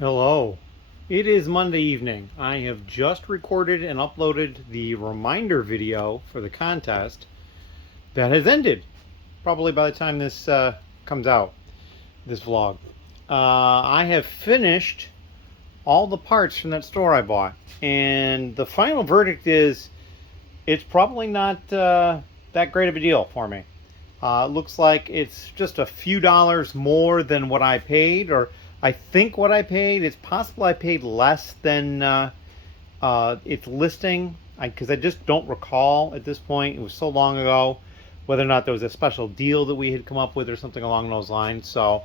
Hello. It is Monday evening. I have just recorded and uploaded the reminder video for the contest that has ended. Probably by the time this comes out, this vlog. I have finished all the parts from that store I bought. And the final verdict is it's probably not that great of a deal for me. Looks like it's just a few dollars more than what I paid, or I think what I paid. It's possible I paid less than its listing, because I just don't recall at this point. It was so long ago whether or not there was a special deal that we had come up with or something along those lines. So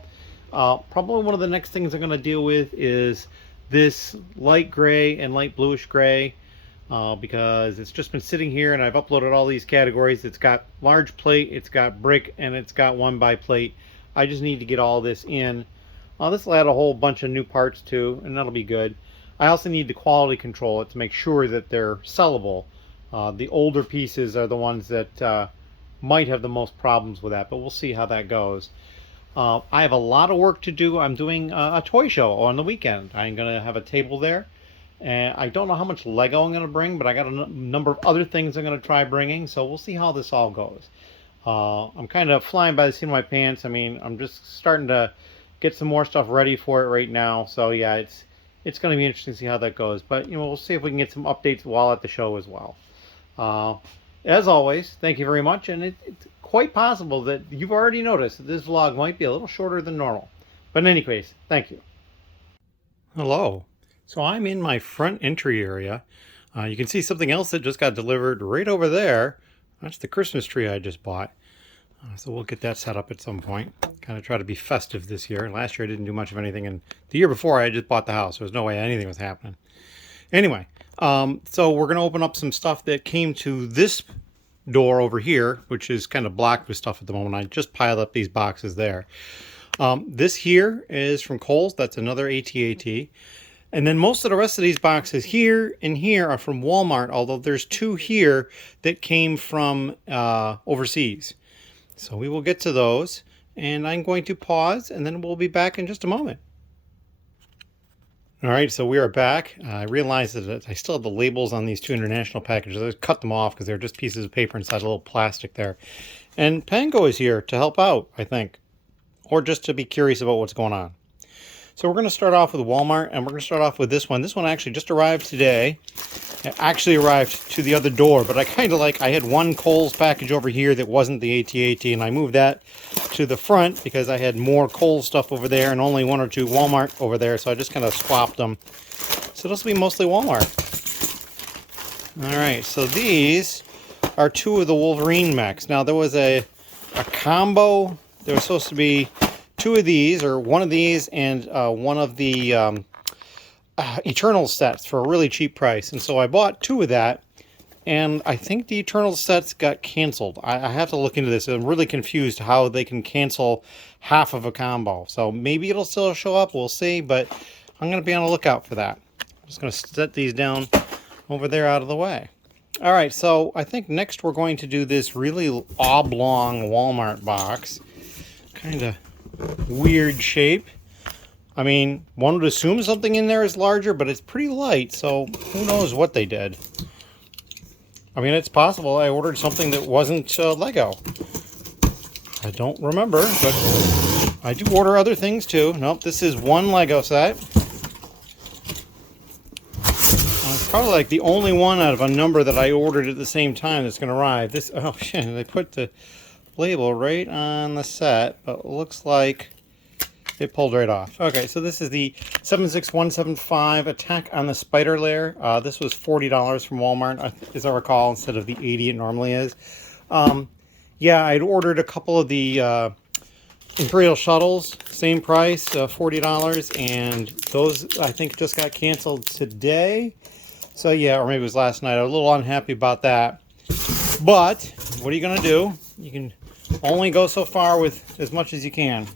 probably one of the next things I'm going to deal with is this light gray and light bluish gray. Because it's just been sitting here and I've uploaded all these categories. It's got large plate, it's got brick, and it's got 1x plate. I just need to get all this in. This will add a whole bunch of new parts too, and that'll be good. I also need to quality control it to make sure that they're sellable. The older pieces are the ones that might have the most problems with that, but we'll see how that goes. I have a lot of work to do. I'm doing a toy show on the weekend. I'm going to have a table there. And I don't know how much Lego I'm going to bring, but I got a number of other things I'm going to try bringing, so we'll see how this all goes. I'm kind of flying by the seat of my pants. I mean, I'm just starting to get some more stuff ready for it right now, so yeah, it's going to be interesting to see how that goes. But, you know, we'll see if we can get some updates while at the show as well. As always, thank you very much, and it's quite possible that you've already noticed that this vlog might be a little shorter than normal. But in any case, thank you. Hello. So I'm in my front entry area. You can see something else that just got delivered right over there. That's the Christmas tree I just bought. So we'll get that set up at some point. Kind of try to be festive this year. Last year I didn't do much of anything, and the year before I just bought the house. There was no way anything was happening. Anyway, so we're going to open up some stuff that came to this door over here, which is kind of blocked with stuff at the moment. I just piled up these boxes there. This here is from Kohl's. That's another AT-AT. And then most of the rest of these boxes here and here are from Walmart, although there's two here that came from overseas. So we will get to those, and I'm going to pause, and then we'll be back in just a moment. All right, so we are back. I realized that I still have the labels on these two international packages. I just cut them off because they're just pieces of paper inside a little plastic there. And Pango is here to help out, I think, or just to be curious about what's going on. So we're going to start off with Walmart, and we're going to start off with this one. This one actually just arrived today. It actually arrived to the other door, but I had one Kohl's package over here that wasn't the AT-AT, and I moved that to the front because I had more Kohl's stuff over there and only one or two Walmart over there, so I just kind of swapped them. So this will be mostly Walmart. All right, so these are two of the Wolverine mechs. Now, there was a combo. There was supposed to be two of these, or one of these, and one of the Eternal sets for a really cheap price. And so I bought two of that, and I think the Eternal sets got canceled. I have to look into this. I'm really confused how they can cancel half of a combo. So maybe it'll still show up. We'll see, but I'm going to be on the lookout for that. I'm just going to set these down over there out of the way. All right, so I think next we're going to do this really oblong Walmart box. Kind of weird shape. I mean, one would assume something in there is larger, but it's pretty light, so who knows what they did. I mean, it's possible I ordered something that wasn't Lego. I don't remember, but I do order other things too. Nope, this is one Lego set. It's probably like the only one out of a number that I ordered at the same time that's going to arrive. This, oh shit, they put the label right on the set, but it looks like it pulled right off. Okay, so this is the 76175 Attack on the Spider Lair. This was $40 from Walmart, as I recall, instead of the $80 it normally is. Yeah, I'd ordered a couple of the Imperial Shuttles, same price, $40, and those I think just got canceled today. So yeah, or maybe it was last night. I was a little unhappy about that. But what are you going to do? You can only go so far with as much as you can.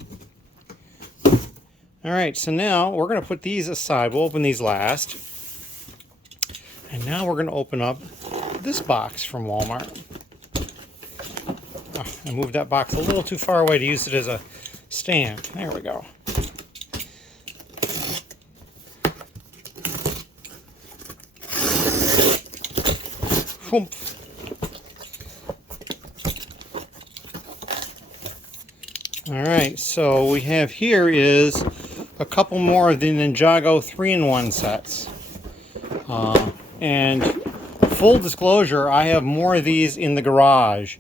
All right, so now we're going to put these aside. We'll open these last. And now we're going to open up this box from Walmart. Oh, I moved that box a little too far away to use it as a stand. There we go. Whoomph. Alright, so we have here is a couple more of the Ninjago 3-in-1 sets. And full disclosure, I have more of these in the garage.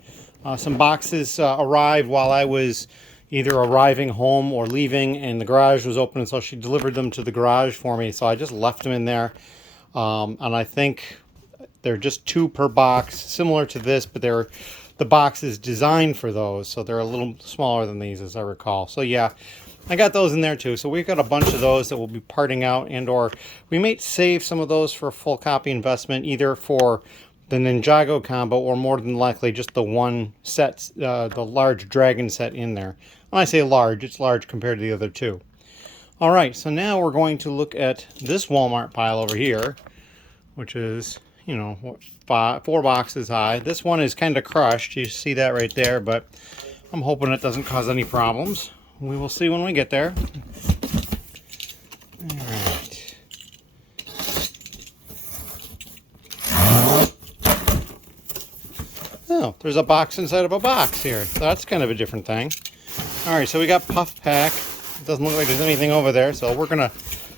Some boxes arrived while I was either arriving home or leaving, and the garage was open, so she delivered them to the garage for me, so I just left them in there. And I think they're just 2 per box, similar to this, but the box is designed for those, so they're a little smaller than these, as I recall. So yeah, I got those in there too. So we've got a bunch of those that we'll be parting out, and or we may save some of those for a full copy investment, either for the Ninjago combo or more than likely just the one set, the large dragon set in there. When I say large, it's large compared to the other 2. All right, so now we're going to look at this Walmart pile over here, which is, you know, 4 boxes high. This one is kind of crushed. You see that right there, but I'm hoping it doesn't cause any problems. We will see when we get there. All right. Oh, there's a box inside of a box here. So that's kind of a different thing. All right, so we got Puff Pack. It doesn't look like there's anything over there, so we're gonna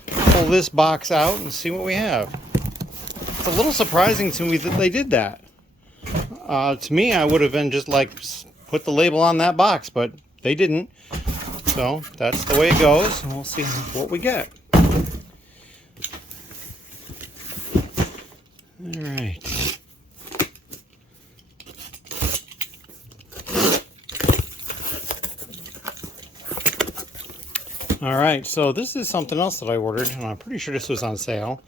pull this box out and see what we have. It's a little surprising to me that they did that. To me, I would have been just like, put the label on that box, but they didn't. So that's the way it goes, and we'll see what we get. All right. All right, so this is something else that I ordered, and I'm pretty sure this was on sale.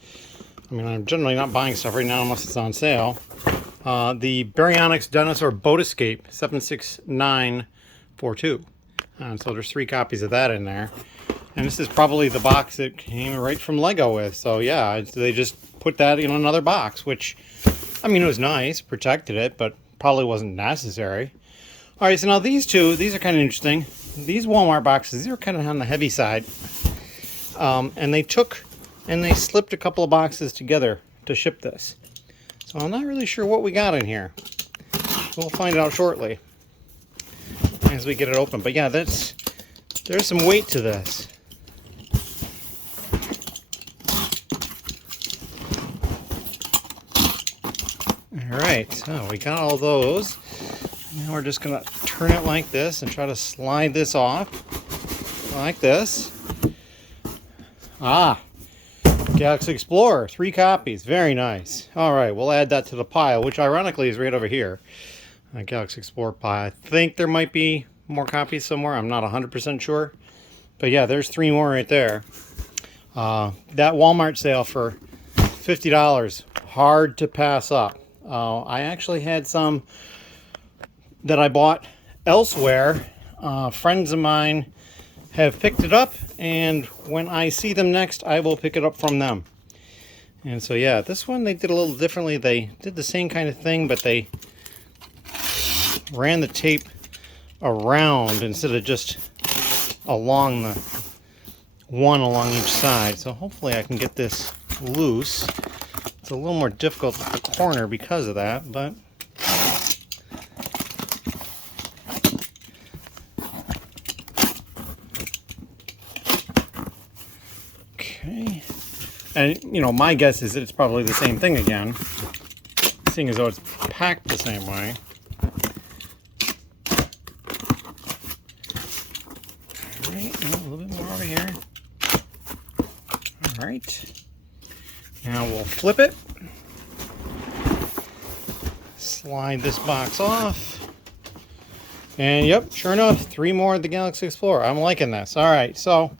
I mean, I'm generally not buying stuff right now unless it's on sale. The Baryonyx Dinosaur Boat Escape 76942. And so there's 3 copies of that in there. And this is probably the box that came right from Lego with. So yeah, they just put that in another box, which, I mean, it was nice, protected it, but probably wasn't necessary. All right, so now these are kind of interesting. These Walmart boxes, these are kind of on the heavy side. And they slipped a couple of boxes together to ship this. So I'm not really sure what we got in here. We'll find out shortly as we get it open. But yeah, there's some weight to this. All right, so we got all those. Now we're just gonna turn it like this and try to slide this off like this. Ah, Galaxy Explorer, 3 copies, very nice. All right, we'll add that to the pile, which ironically is right over here. Galaxy Explorer pile. I think there might be more copies somewhere. I'm not 100% sure. But yeah, there's 3 more right there. That Walmart sale for $50, hard to pass up. I actually had some that I bought elsewhere. Friends of mine have picked it up, and when I see them next, I will pick it up from them. And so yeah, this one they did a little differently. They did the same kind of thing, but they ran the tape around instead of just along along each side. So hopefully I can get this loose. It's a little more difficult at the corner because of that, but okay. And you know, my guess is that it's probably the same thing again, seeing as though it's packed the same way. A little bit more over here. All right. Now we'll flip it. Slide this box off. And yep, sure enough, 3 more of the Galaxy Explorer. I'm liking this. All right, so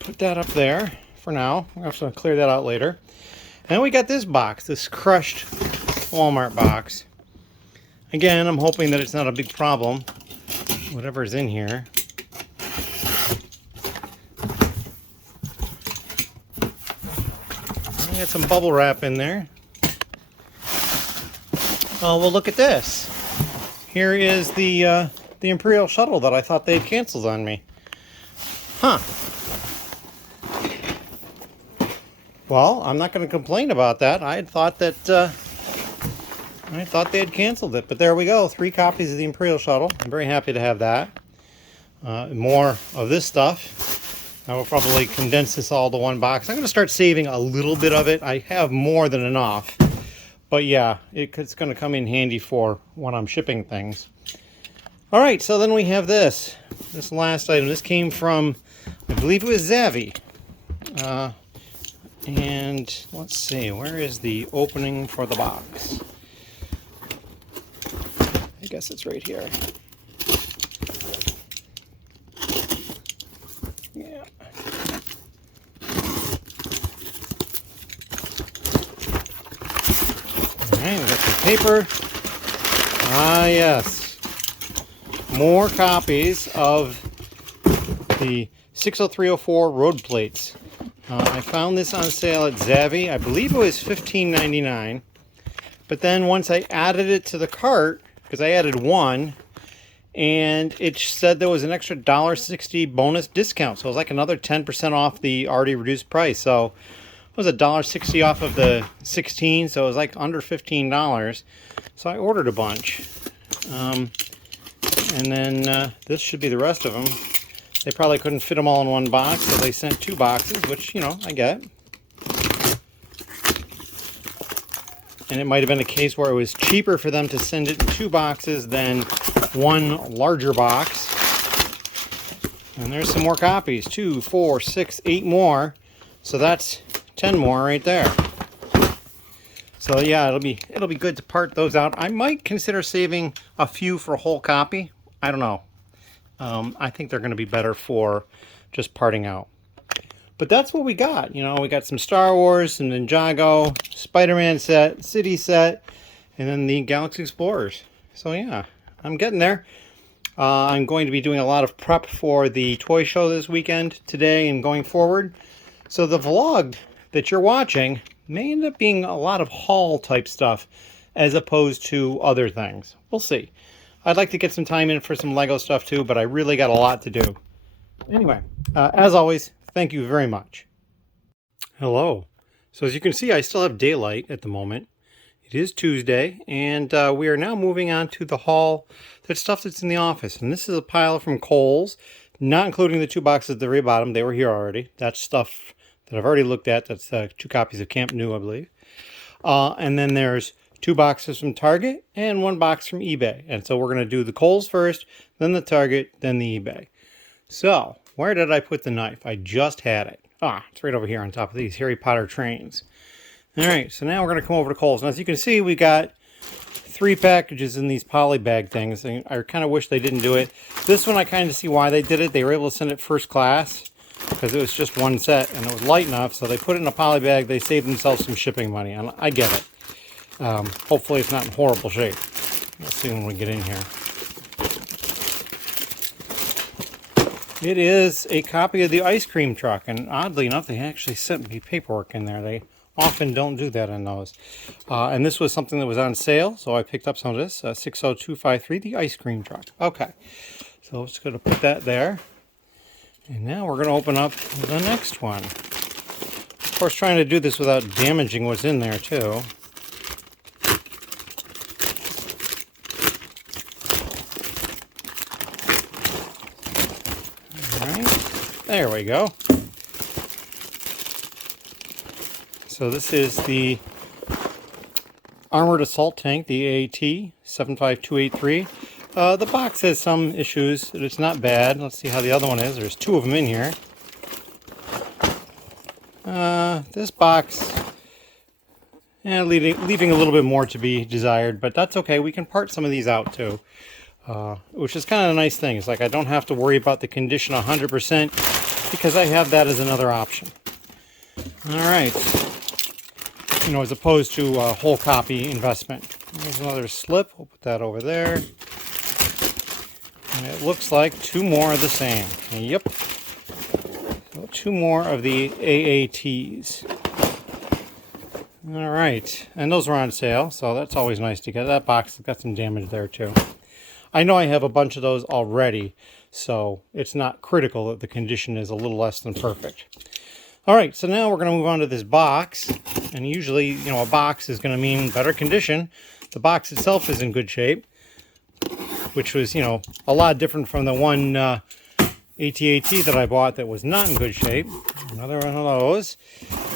put that up there for now. I'm just going to clear that out later. And then we got this box, this crushed Walmart box. Again, I'm hoping that it's not a big problem, whatever's in here. I got some bubble wrap in there. Oh, well, look at this. Here is the Imperial shuttle that I thought they'd canceled on me. Huh. Well, I'm not going to complain about that. I had thought that I thought they had canceled it, but there we go. 3 copies of the Imperial Shuttle. I'm very happy to have that. More of this stuff. I will probably condense this all to one box. I'm going to start saving a little bit of it. I have more than enough. But yeah, it's going to come in handy for when I'm shipping things. All right, so then we have this last item. This came from, I believe it was Zavi. And let's see, where is the opening for the box? I guess it's right here. Yeah. Alright, we got some paper. Ah, yes. More copies of the 60304 road plates. I found this on sale at Zavi. I believe it was $15.99. But then once I added it to the cart, because I added one, and it said there was an extra $1.60 bonus discount. So it was like another 10% off the already reduced price. So it was $1.60 off of the 16, so it was like under $15. So I ordered a bunch. And then this should be the rest of them. They probably couldn't fit them all in one box, so they sent 2 boxes, which, you know, I get. And it might have been a case where it was cheaper for them to send it in 2 boxes than one larger box. And there's some more copies. 2, 4, 6, 8 more. So that's 10 more right there. So yeah, it'll be good to part those out. I might consider saving a few for a whole copy. I don't know. I think they're going to be better for just parting out. But that's what we got. You know, we got some Star Wars, some Ninjago, Spider-Man set, City set, and then the Galaxy Explorers. So yeah, I'm getting there. I'm going to be doing a lot of prep for the toy show this weekend, today and going forward. So the vlog that you're watching may end up being a lot of haul type stuff as opposed to other things. We'll see. I'd like to get some time in for some Lego stuff too, but I really got a lot to do. Anyway, as always, thank you very much. Hello. So as you can see, I still have daylight at the moment. It is Tuesday, and we are now moving on to the haul. That's stuff that's in the office. And this is a pile from Kohl's, not including the 2 boxes at the very bottom. They were here already. That's stuff that I've already looked at. That's 2 copies of Camp New, I believe. And then there's 2 boxes from Target and 1 box from eBay. And so we're going to do the Kohl's first, then the Target, then the eBay. So, where did I put the knife? I just had it. It's right over here on top of these Harry Potter trains. Alright, so now we're going to come over to Kohl's. And as you can see, we got 3 packages in these poly bag things. And I kind of wish they didn't do it. This one, I kind of see why they did it. They were able to send it first class because it was just 1 set and it was light enough. So they put it in a poly bag. They saved themselves some shipping money. And I get it. Hopefully it's not in horrible shape. We'll see when we get in here. It is a copy of the ice cream truck, and oddly enough, they actually sent me paperwork in there. They often don't do that in those. And this was something that was on sale, so I picked up some of this. 60253, the ice cream truck. Okay, so I'm just going to put that there. And now we're going to open up the next one. Of course, trying to do this without damaging what's in there, too. There we go. So this is the Armored Assault Tank, the AAT 75283. The box has some issues. It's not bad. Let's see how the other one is. There's 2 of them in here. This box, leaving a little bit more to be desired, but that's okay. We can part some of these out too. Which is kind of a nice thing. It's like I don't have to worry about the condition 100% because I have that as another option. Alright. You know, as opposed to a whole copy investment. There's another slip. We'll put that over there. And it looks like 2 more of the same. Yep. So 2 more of the AATs. Alright. And those are on sale, so that's always nice to get. That box has got some damage there too. I know I have a bunch of those already, so it's not critical that the condition is a little less than perfect. Alright, so now we're going to move on to this box. and usually, you know, a box is going to mean better condition. The box itself is in good shape, which was, you know, a lot different from the one AT-AT that I bought that was not in good shape. Another one of those.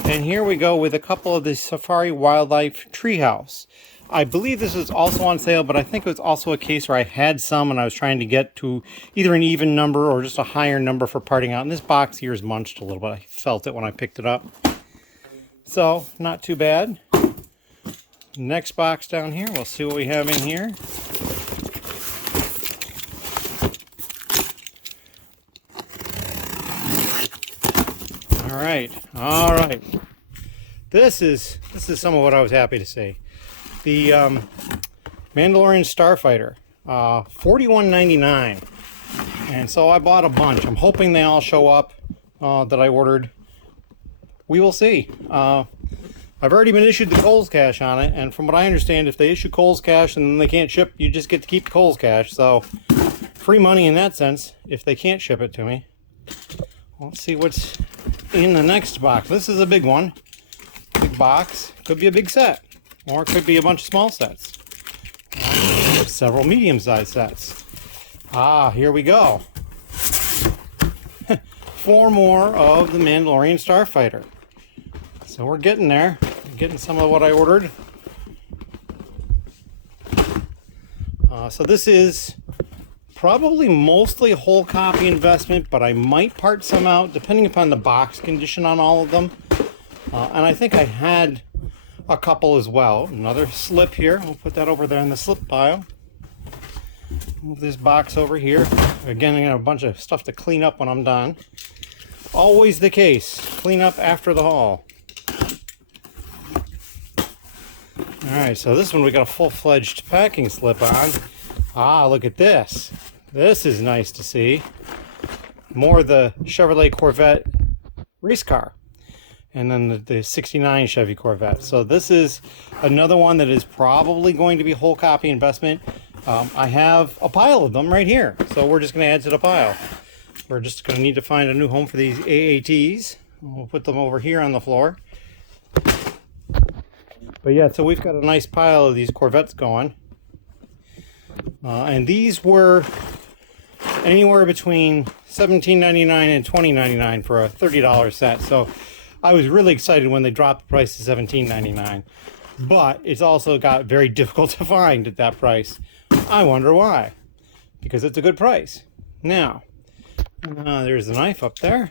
And here we go with a couple of the Safari Wildlife Treehouse. I believe this was also on sale, but I think it was also a case where I had some and I was trying to get to either an even number or just a higher number for parting out. And this box here is munched a little bit. I felt it when I picked it up. So, not too bad. Next box down here, we'll see what we have in here. All right. This is some of what I was happy to see. The Mandalorian Starfighter, $41.99, and so I bought a bunch. I'm hoping they all show up that I ordered. We will see. I've already been issued the Kohl's cash on it, and from what I understand, if they issue Kohl's cash and then they can't ship, you just get to keep Kohl's cash. So free money in that sense if they can't ship it to me. Let's see what's in the next box. This is a big one. Big box. Could be a big set. Or it could be a bunch of small sets. Several medium-sized sets. Here we go. 4 more of the Mandalorian Starfighter. So we're getting there. I'm getting some of what I ordered. So this is probably mostly a whole copy investment, but I might part some out depending upon the box condition on all of them. And I think I had a couple as well. Another slip here. We'll put that over there in the slip pile. Move this box over here. Again, I got a bunch of stuff to clean up when I'm done. Always the case. Clean up after the haul. Alright, so this one we got a full-fledged packing slip on. Look at this. This is nice to see. More of the Chevrolet Corvette race car. And then the 69 Chevy Corvette. So this is another one that is probably going to be whole copy investment. I have a pile of them right here. So we're just going to add to the pile. We're just going to need to find a new home for these AATs. We'll put them over here on the floor. But yeah, so we've got a nice pile of these Corvettes going. And these were anywhere between $17.99 and $20.99 for a $30 set. So I was really excited when they dropped the price to $17.99. But it's also got very difficult to find at that price. I wonder why. Because it's a good price. Now, there's the knife up there.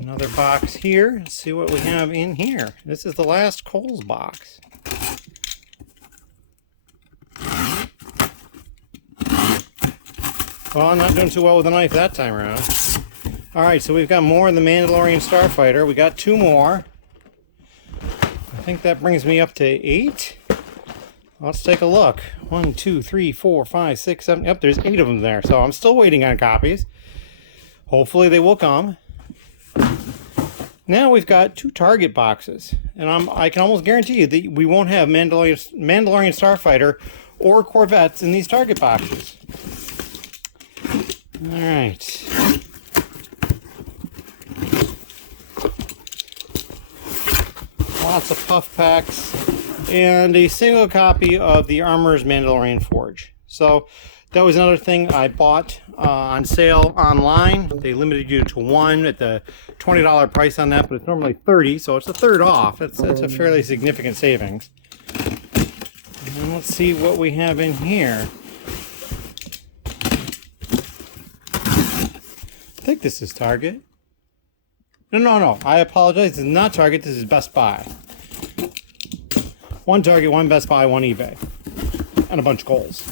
Another box here. Let's see what we have in here. This is the last Kohl's box. Well, I'm not doing too well with the knife that time around. Alright, so we've got more of the Mandalorian Starfighter. We got 2 more. I think that brings me up to 8. Let's take a look. 1, 2, 3, 4, 5, 6, 7. Yep, there's 8 of them there. So I'm still waiting on copies. Hopefully they will come. Now we've got 2 Target boxes. And I can almost guarantee you that we won't have Mandalorian Starfighter or Corvettes in these Target boxes. Alright. Lots of puff packs. And a single copy of the Armor's Mandalorian Forge. So that was another thing I bought on sale online. They limited you to 1 at the $20 price on that, but it's normally $30, so it's a third off. It's a fairly significant savings. And let's see what we have in here. I think this is Target. No. I apologize. This is not Target. This is Best Buy. 1 Target, 1 Best Buy, 1 eBay. And a bunch of Kohl's.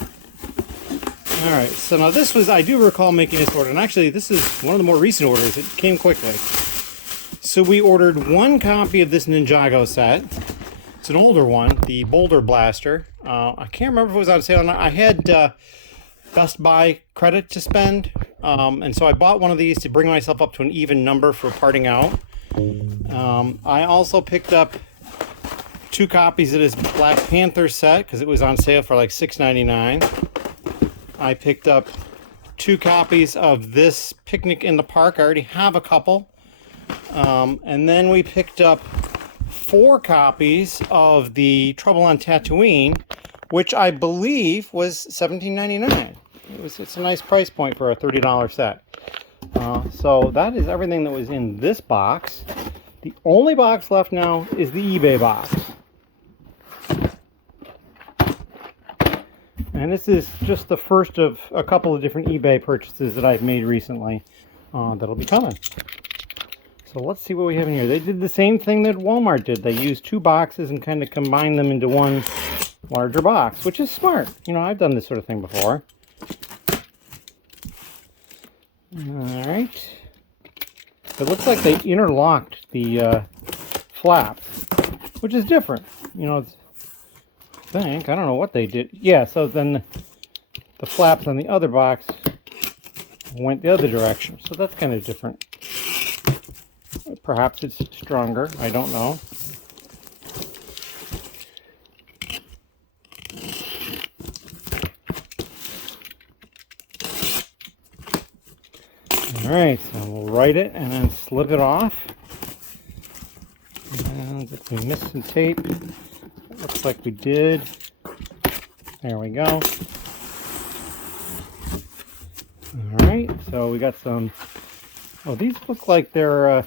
Alright, so now this was, I do recall making this order. And actually, this is one of the more recent orders. It came quickly. So we ordered 1 copy of this Ninjago set. It's an older one, the Boulder Blaster. I can't remember if it was on sale or not. I had Best Buy credit to spend. And so I bought one of these to bring myself up to an even number for parting out. I also picked up 2 copies of this Black Panther set because it was on sale for like $6.99. I picked up 2 copies of this Picnic in the Park. I already have a couple. And then we picked up 4 copies of the Trouble on Tatooine, which I believe was $17.99. It's a nice price point for a $30 set. So that is everything that was in this box. The only box left now is the eBay box. And this is just the first of a couple of different eBay purchases that I've made recently that'll be coming. So let's see what we have in here. They did the same thing that Walmart did. They used 2 boxes and kind of combined them into one larger box, which is smart. You know, I've done this sort of thing before. Alright. It looks like they interlocked the flaps, which is different. You know, I don't know what they did. Yeah, so then the flaps on the other box went the other direction. So that's kind of different. Perhaps it's stronger. I don't know. Alright, so we'll write it and then slip it off. And if we missed some tape, it looks like we did. There we go. Alright, so we got some... Oh, these look like they're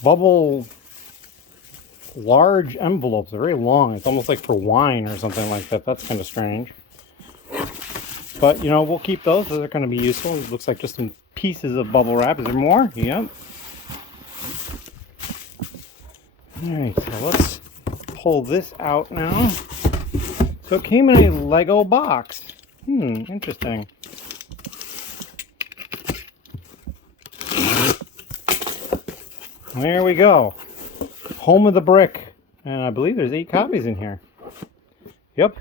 bubble large envelopes. They're very long. It's almost like for wine or something like that. That's kind of strange. But, you know, we'll keep those. Those are going to be useful. It looks like just some pieces of bubble wrap. Is there more? Yep. Alright, so let's pull this out now. So it came in a Lego box. Interesting. There we go. Home of the Brick. And I believe there's 8 copies in here. Yep.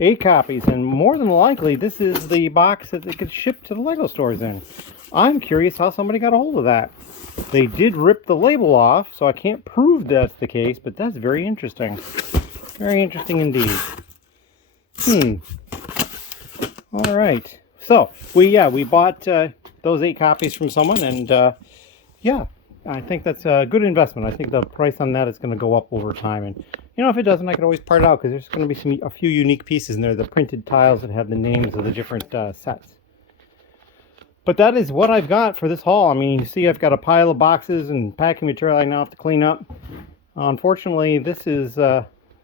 8 copies. And more than likely, this is the box that they could ship to the Lego stores in. I'm curious how somebody got a hold of that. They did rip the label off, so I can't prove that's the case, but that's very interesting. Very interesting indeed. Alright. So, we bought those 8 copies from someone, and yeah. I think that's a good investment. I think the price on that is going to go up over time. And, you know, if it doesn't, I could always part it out because there's going to be a few unique pieces in there. The printed tiles that have the names of the different sets. But that is what I've got for this haul. I mean, you see I've got a pile of boxes and packing material I now have to clean up. Unfortunately, this is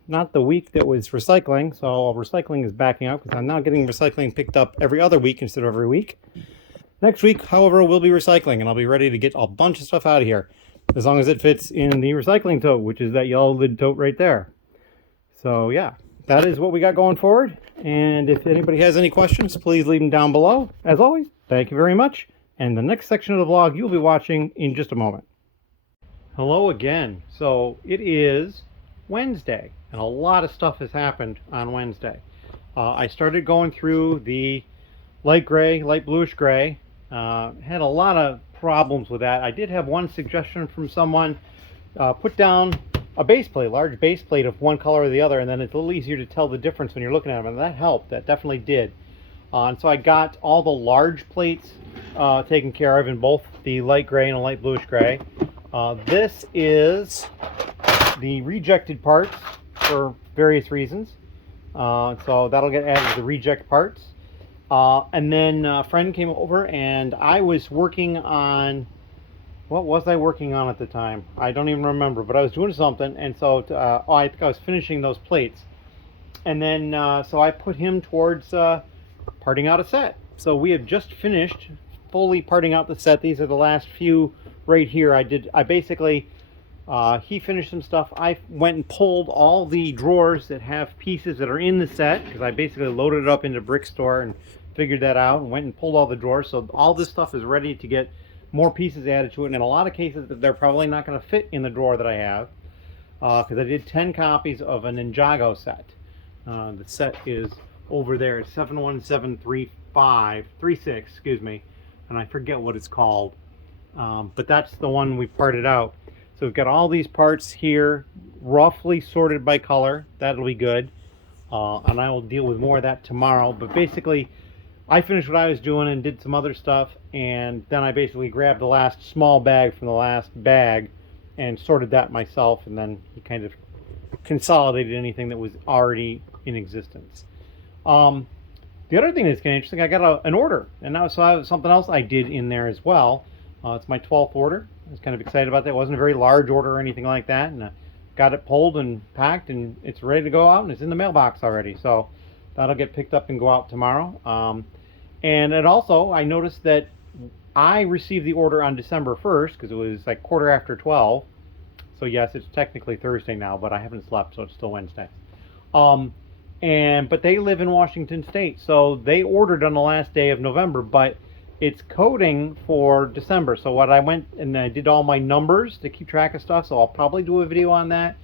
not the week that was recycling. So recycling is backing up because I'm now getting recycling picked up every other week instead of every week. Next week, however, we'll be recycling, and I'll be ready to get a bunch of stuff out of here, as long as it fits in the recycling tote, which is that yellow lid tote right there. So, yeah, that is what we got going forward, and if anybody has any questions, please leave them down below. As always, thank you very much, and the next section of the vlog you'll be watching in just a moment. Hello again. So, it is Wednesday, and a lot of stuff has happened on Wednesday. I started going through the light gray, light bluish gray. Had a lot of problems with that. I did have one suggestion from someone. Put down a base plate, large base plate of one color or the other, and then it's a little easier to tell the difference when you're looking at them, and that helped. That definitely did. And so I got all the large plates taken care of in both the light gray and a light bluish gray. This is the rejected parts for various reasons. So that'll get added to the reject parts. And then a friend came over and I was working on, what was I working on at the time? I don't even remember, but I was doing something, and so I think I was finishing those plates. And then so I put him towards parting out a set. So we have just finished fully parting out the set. These are the last few right here. I basically, he finished some stuff. I went and pulled all the drawers that have pieces that are in the set, because I basically loaded it up into Brick Store and figured that out and went and pulled all the drawers. So all this stuff is ready to get more pieces added to it. And in a lot of cases, they're probably not going to fit in the drawer that I have, because I did 10 copies of a Ninjago set. The set is over there. It's 71736, excuse me, and I forget what it's called. But that's the one we parted out. So we've got all these parts here, roughly sorted by color. That'll be good. And I will deal with more of that tomorrow. But basically, I finished what I was doing and did some other stuff, and then I basically grabbed the last small bag from the last bag and sorted that myself, and then he kind of consolidated anything that was already in existence. The other thing that's kind of interesting, I got an order, and that was something else I did in there as well. It's my 12th order. I was kind of excited about that. It wasn't a very large order or anything like that, and got it pulled and packed, and it's ready to go out, and it's in the mailbox already. So that'll get picked up and go out tomorrow. And it also, I noticed that I received the order on December 1st because it was like 12:15. So yes, it's technically Thursday now, but I haven't slept, so it's still Wednesday. But they live in Washington State, so they ordered on the last day of November, but it's coding for December. So what I went and I did all my numbers to keep track of stuff, so I'll probably do a video on that.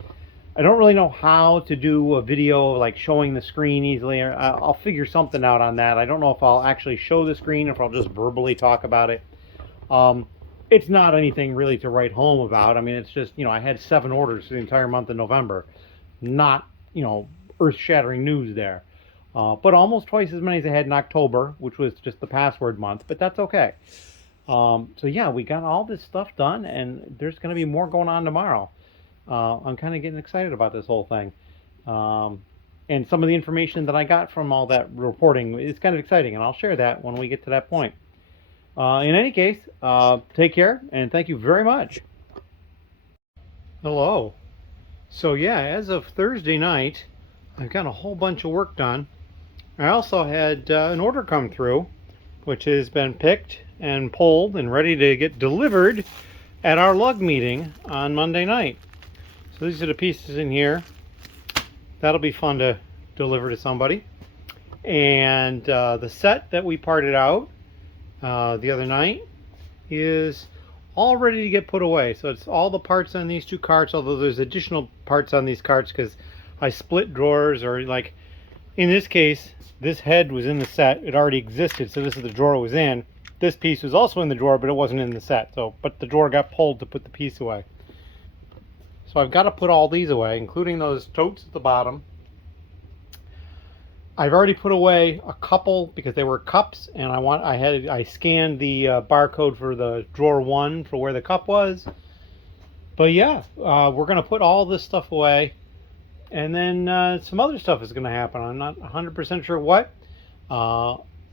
I don't really know how to do a video like showing the screen easily. I'll figure something out on that. I don't know if I'll actually show the screen or if I'll just verbally talk about it. It's not anything really to write home about. I mean, it's just, I had 7 orders for the entire month of November. Not, earth-shattering news there. But almost twice as many as I had in October, which was just the password month, but that's okay. So yeah, we got all this stuff done, and there's going to be more going on tomorrow. I'm kind of getting excited about this whole thing. And some of the information that I got from all that reporting is kind of exciting, and I'll share that when we get to that point. In any case, take care, and thank you very much. Hello. So yeah, as of Thursday night, I've got a whole bunch of work done. I also had an order come through, which has been picked and pulled and ready to get delivered at our lug meeting on Monday night. So these are the pieces in here. That'll be fun to deliver to somebody. And the set that we parted out the other night is all ready to get put away. So it's all the parts on these 2 carts, although there's additional parts on these carts because I split drawers, or like in this case, this head was in the set. It already existed, so this is the drawer it was in. This piece was also in the drawer, but it wasn't in the set. But the drawer got pulled to put the piece away. So I've got to put all these away, including those totes at the bottom. I've already put away a couple because they were cups, and I scanned the barcode for the drawer 1 for where the cup was. But yeah, we're gonna put all this stuff away, and then some other stuff is gonna happen. I'm not 100% sure what.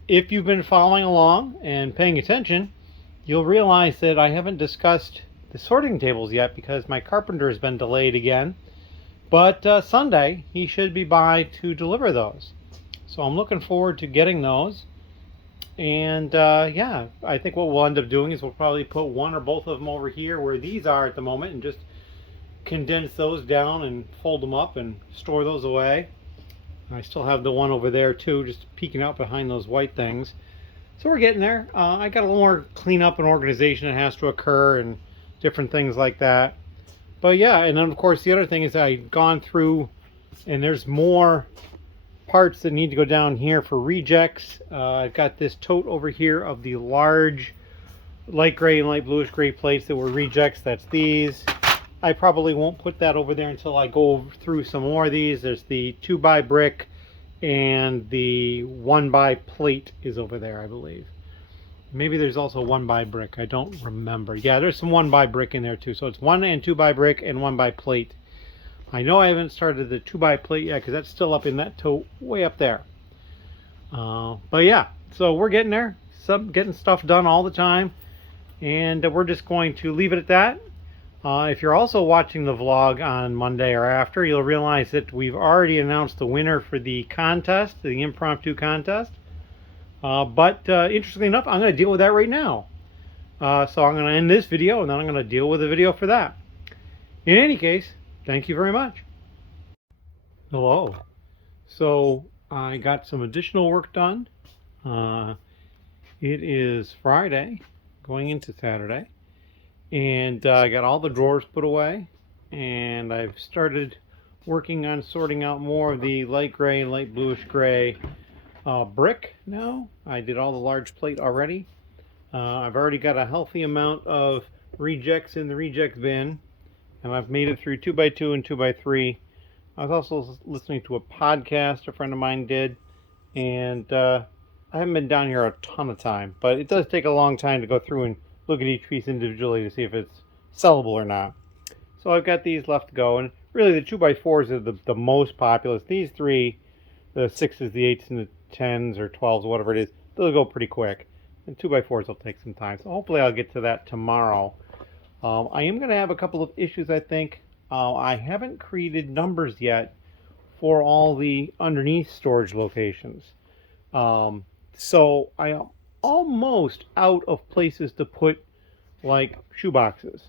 If you've been following along and paying attention, you'll realize that I haven't discussed the sorting tables yet because my carpenter has been delayed again. But Sunday he should be by to deliver those. So I'm looking forward to getting those. And yeah, I think what we'll end up doing is we'll probably put one or both of them over here where these are at the moment and just condense those down and fold them up and store those away. I still have the one over there too, just peeking out behind those white things. So we're getting there. I got a little more cleanup and organization that has to occur and different things like that. But yeah, and then of course the other thing is I've gone through and there's more parts that need to go down here for rejects. I've got this tote over here of the large light gray and light bluish gray plates that were rejects. That's these. I probably won't put that over there until I go through some more of these. There's the 2x brick and the 1x plate is over there, I believe. Maybe there's also 1x brick. I don't remember. Yeah, there's some 1x brick in there too. So it's 1 and 2x brick and 1x plate. I know I haven't started the 2x plate yet because that's still up in that tote way up there. But yeah, so we're getting there. Getting stuff done all the time. And we're just going to leave it at that. If you're also watching the vlog on Monday or after, you'll realize that we've already announced the winner for the contest, the impromptu contest. But interestingly enough, I'm going to deal with that right now. So I'm going to end this video and then I'm going to deal with a video for that. In any case, thank you very much. Hello. So I got some additional work done. It is Friday, going into Saturday. And I got all the drawers put away. And I've started working on sorting out more of the light gray and light bluish gray brick now. I did all the large plate already. I've already got a healthy amount of rejects in the reject bin. And I've made it through 2x2 and 2x3. I was also listening to a podcast a friend of mine did. And I haven't been down here a ton of time. But it does take a long time to go through and look at each piece individually to see if it's sellable or not. So I've got these left to go, and really the 2x4s are the most populous. These three, the 6s, the 8s, and the 10s or 12s, whatever it is, they'll go pretty quick. And 2x4s will take some time. So hopefully I'll get to that tomorrow. I am going to have a couple of issues, I think. I haven't created numbers yet for all the underneath storage locations. So I am almost out of places to put like shoe boxes.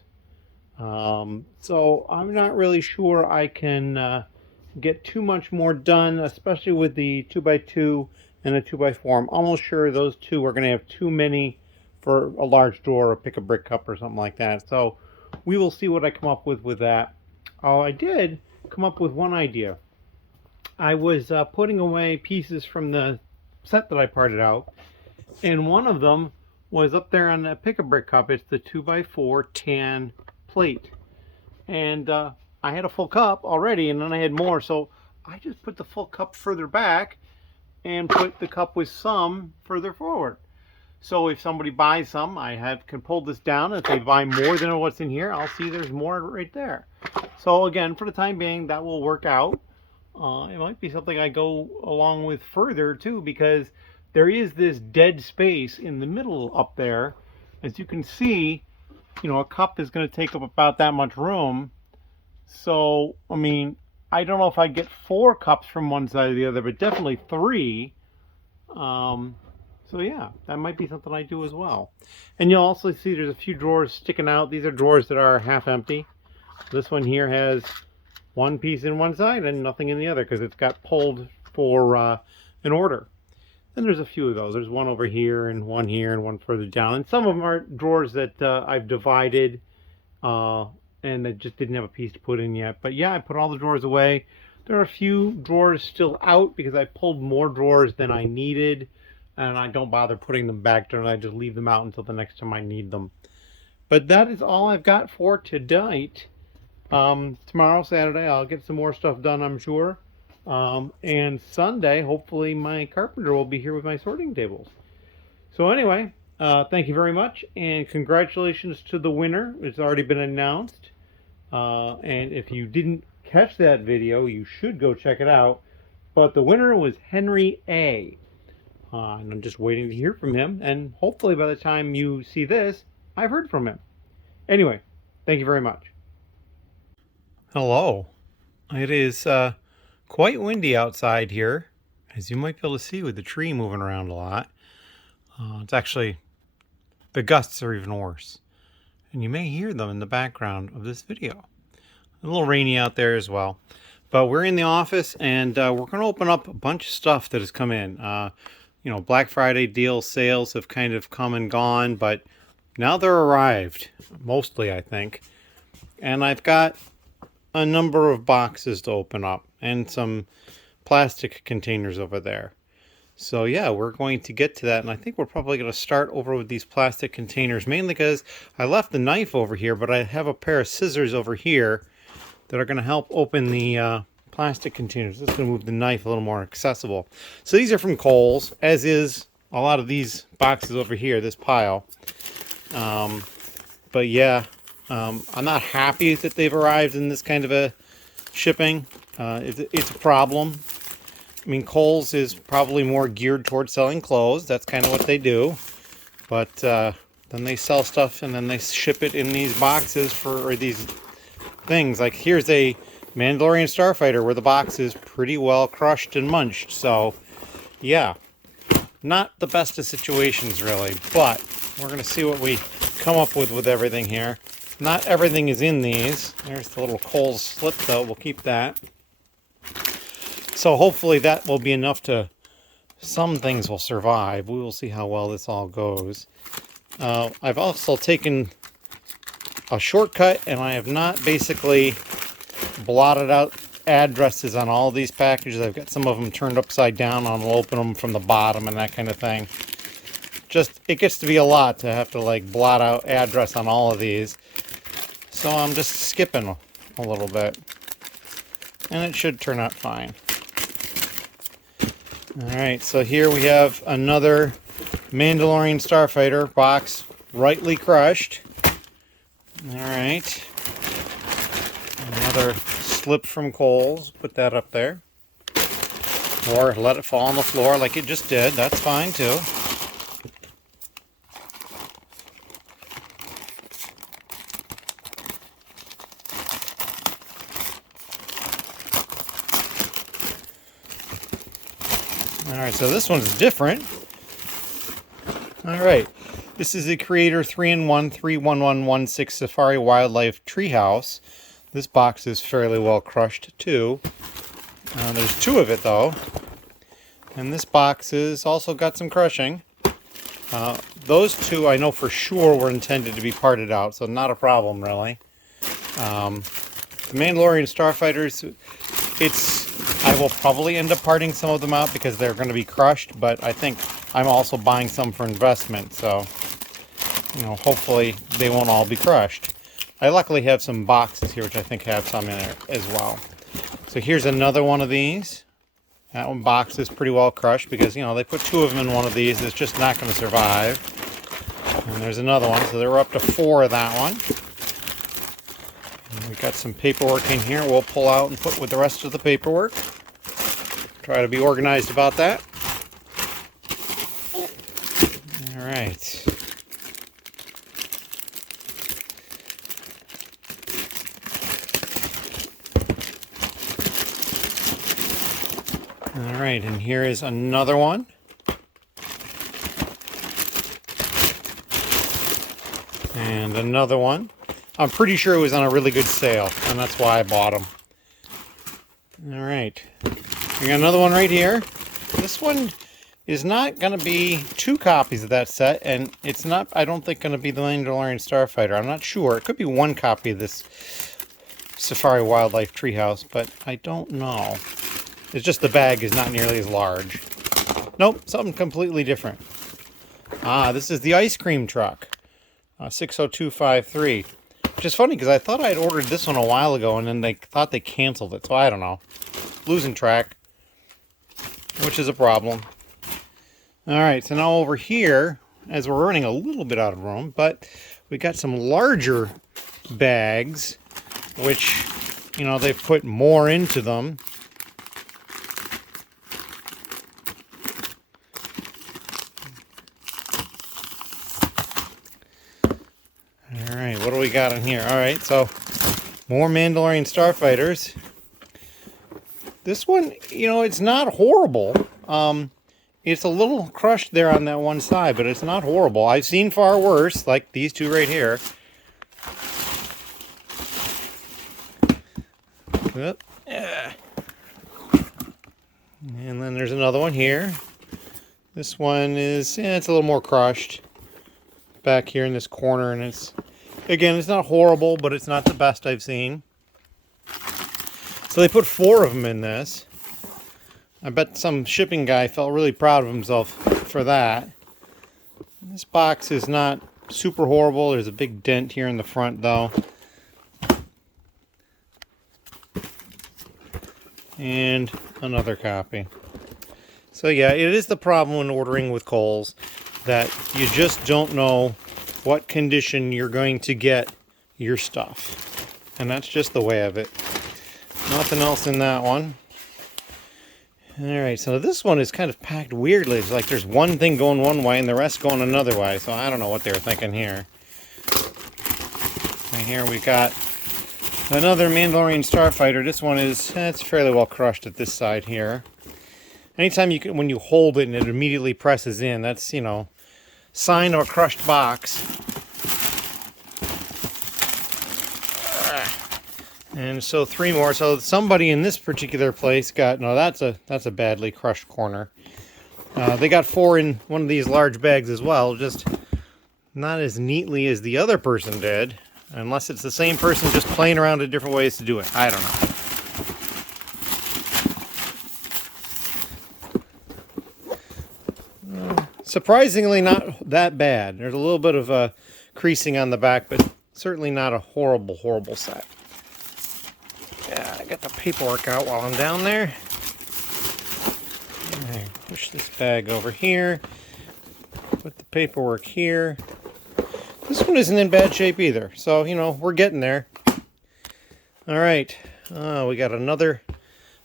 So I'm not really sure I can get too much more done, especially with the 2x2 and a 2x4. I'm almost sure those two are going to have too many for a large drawer or pick a brick cup or something like that. So we will see what I come up with that. I did come up with one idea. I was putting away pieces from the set that I parted out, and one of them was up there on the pick a brick cup. It's the 2x4 tan plate, and I had a full cup already, and then I had more, so I just put the full cup further back and put the cup with some further forward. So if somebody buys some, I can pull this down. If they buy more than what's in here, I'll see there's more right there. So again, for the time being, that will work out. It might be something I go along with further too, because there is this dead space in the middle up there. As you can see, you know, a cup is going to take up about that much room. So, I mean, I don't know if I get 4 cups from one side or the other, but definitely 3. So yeah, that might be something I do as well. And you'll also see there's a few drawers sticking out. These are drawers that are half empty. This one here has one piece in one side and nothing in the other because it's got pulled for an order. Then there's a few of those. There's one over here and one further down. And some of them are drawers that I've divided and that just didn't have a piece to put in yet. But yeah, I put all the drawers away. There are a few drawers still out because I pulled more drawers than I needed. And I don't bother putting them back there, and I just leave them out until the next time I need them. But that is all I've got for tonight. Tomorrow, Saturday, I'll get some more stuff done, I'm sure. And Sunday, hopefully my carpenter will be here with my sorting tables. So anyway, thank you very much, and congratulations to the winner. It's already been announced. And if you didn't catch that video, you should go check it out. But the winner was Henry A. And I'm just waiting to hear from him, and hopefully by the time you see this, I've heard from him. Anyway, thank you very much. Hello. It is quite windy outside here, as you might be able to see with the tree moving around a lot. It's actually, the gusts are even worse. And you may hear them in the background of this video. A little rainy out there as well. But we're in the office, and we're going to open up a bunch of stuff that has come in. You know, Black Friday deal sales have kind of come and gone, but now they're arrived, mostly, I think. And I've got a number of boxes to open up and some plastic containers over there. So yeah, we're going to get to that, and I think we're probably going to start over with these plastic containers, mainly because I left the knife over here, but I have a pair of scissors over here that are going to help open the plastic containers. This is going to move the knife a little more accessible. So these are from Kohl's, as is a lot of these boxes over here, this pile. But yeah, I'm not happy that they've arrived in this kind of a shipping. It's a problem. I mean, Kohl's is probably more geared towards selling clothes. That's kind of what they do. But then they sell stuff and then they ship it in these boxes for these things. Like here's a Mandalorian Starfighter where the box is pretty well crushed and munched. So yeah, not the best of situations really, but we're going to see what we come up with everything here. Not everything is in these. There's the little Kohl's slip though. We'll keep that. So hopefully that will be enough to, some things will survive. We will see how well this all goes. I've also taken a shortcut, and I have not basically blotted out addresses on all these packages. I've got some of them turned upside down. I'll open them from the bottom and that kind of thing. Just, it gets to be a lot to have to like blot out address on all of these. So I'm just skipping a little bit. And it should turn out fine. Alright, so here we have another Mandalorian Starfighter box, rightly crushed. Alright. Another slip from Kohl's. Put that up there. Or let it fall on the floor like it just did. That's fine too. Alright, so this one's different. Alright, this is the Creator 3-in-1 31116 Safari Wildlife Treehouse. This box is fairly well crushed too. There's two of it though. And this box has also got some crushing. Those two I know for sure were intended to be parted out, so not a problem really. The Mandalorian Starfighters, I will probably end up parting some of them out because they're going to be crushed, but I think I'm also buying some for investment, so hopefully they won't all be crushed. I luckily have some boxes here which I think have some in it as well. So here's another one of these. That one box is pretty well crushed because they put two of them in one of these. It's just not going to survive. And there's another one, so they're up to 4 of that one. We've got some paperwork in here we'll pull out and put with the rest of the paperwork. Try to be organized about that. Alright. Alright, and here is another one. And another one. I'm pretty sure it was on a really good sale, and that's why I bought them. Alright. We got another one right here. This one is not going to be 2 copies of that set, and it's not, I don't think, going to be the Mandalorian Starfighter. I'm not sure. It could be 1 copy of this Safari Wildlife Treehouse, but I don't know. It's just the bag is not nearly as large. Nope, something completely different. Ah, this is the ice cream truck. 60253. Which is funny because I thought I had ordered this one a while ago and then they thought they canceled it. So I don't know. Losing track. Which is a problem. Alright, so now over here, as we're running a little bit out of room, but we got some larger bags, which, they've put more into them. Alright, what do we got in here? Alright, so more Mandalorian Starfighters. This one, it's not horrible. It's a little crushed there on that one side, but it's not horrible. I've seen far worse, like these two right here. Yep. Yeah. And then there's another one here. This one is, it's a little more crushed back here in this corner, and it's not horrible, but it's not the best I've seen. So they put 4 of them in this. I bet some shipping guy felt really proud of himself for that. This box is not super horrible. There's a big dent here in the front though. And another copy. So yeah, it is the problem when ordering with Kohl's that you just don't know what condition you're going to get your stuff. And that's just the way of it. Nothing else in that one. Alright, so this one is kind of packed weirdly. It's like there's one thing going one way and the rest going another way. So I don't know what they were thinking here. And here we got another Mandalorian Starfighter. This one is, it's fairly well crushed at this side here. Anytime when you hold it and it immediately presses in, that's, sign of a crushed box. And so 3 more. So somebody in this particular place got, no, that's a badly crushed corner. They got 4 in one of these large bags as well, just not as neatly as the other person did. Unless it's the same person just playing around in different ways to do it. I don't know. Surprisingly not that bad. There's a little bit of creasing on the back, but certainly not a horrible, horrible set. Yeah, I got the paperwork out while I'm down there. Right, push this bag over here. Put the paperwork here. This one isn't in bad shape either, so, we're getting there. All right, we got another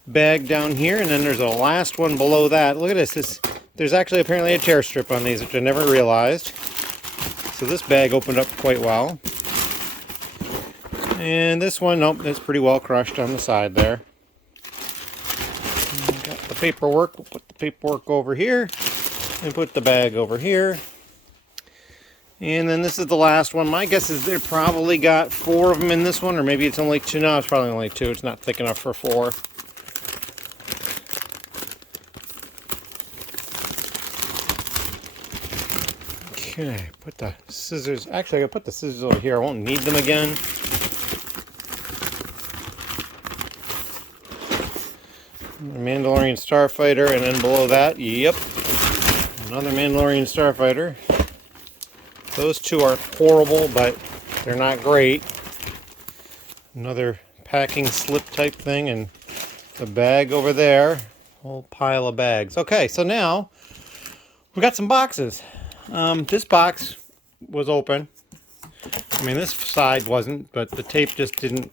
bag down here, and then there's a last one below that. Look at this. There's actually apparently a tear strip on these, which I never realized. So this bag opened up quite well. And this one, nope, it's pretty well crushed on the side there. Got the paperwork. We'll put the paperwork over here and put the bag over here. And then this is the last one. My guess is they probably got 4 of them in this one, or maybe it's only 2. No, it's probably only 2. It's not thick enough for 4. Okay, put the scissors. Actually, I gotta put the scissors over here. I won't need them again. Mandalorian Starfighter, and then below that, yep, another Mandalorian Starfighter. Those 2 are horrible, but they're not great. Another packing slip type thing, and the bag over there. Whole pile of bags. Okay, so now we got some boxes. This box was open. I mean, this side wasn't, but the tape just didn't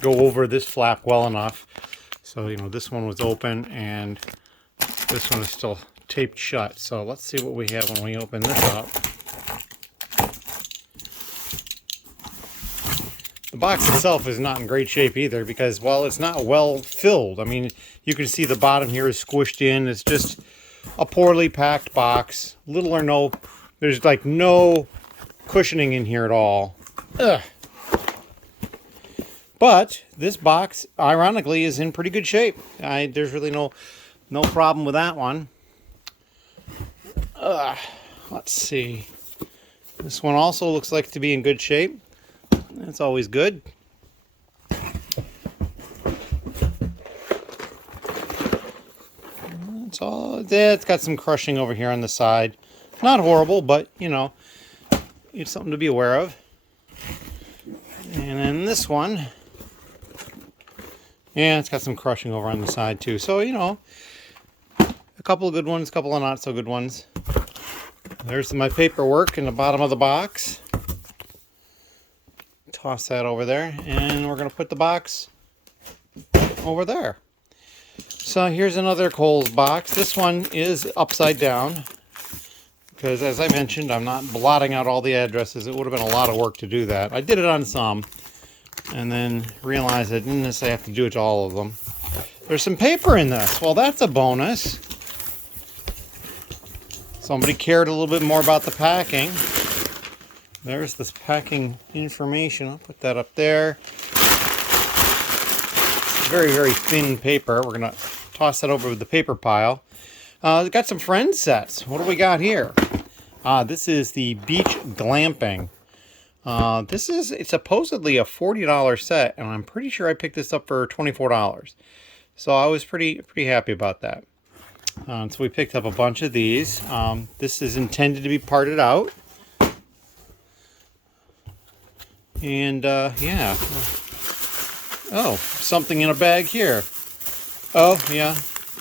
go over this flap well enough. So, you know, this one was open, and this one is still taped shut. So let's see what we have when we open this up. The box itself is not in great shape either, because, well, it's not well filled. I mean, you can see the bottom here is squished in. It's just a poorly packed box. Little or no, there's like no cushioning in here at all. Ugh. But this box, ironically, is in pretty good shape. There's really no problem with that one. Let's see. This one also looks like to be in good shape. That's always good. It's got some crushing over here on the side. Not horrible, but, you know, it's something to be aware of. And then this one, yeah, it's got some crushing over on the side too. So, you know, a couple of good ones, a couple of not so good ones. There's my paperwork in the bottom of the box. Toss that over there, and we're going to put the box over there. So here's another Kohl's box. This one is upside down because, as I mentioned, I'm not blotting out all the addresses. It would have been a lot of work to do that. I did it on some and then realized I didn't necessarily have to do it to all of them. There's some paper in this. Well, that's a bonus. Somebody cared a little bit more about the packing. There's this packing information. I'll put that up there. It's very, very thin paper. We're going to toss that over with the paper pile. We've got some friend sets. What do we got here? This is the Beach Glamping. It's supposedly a $40 set, and I'm pretty sure I picked this up for $24. So I was pretty happy about that. So we picked up a bunch of these. This is intended to be parted out. And, yeah. Oh, something in a bag here. Oh, yeah.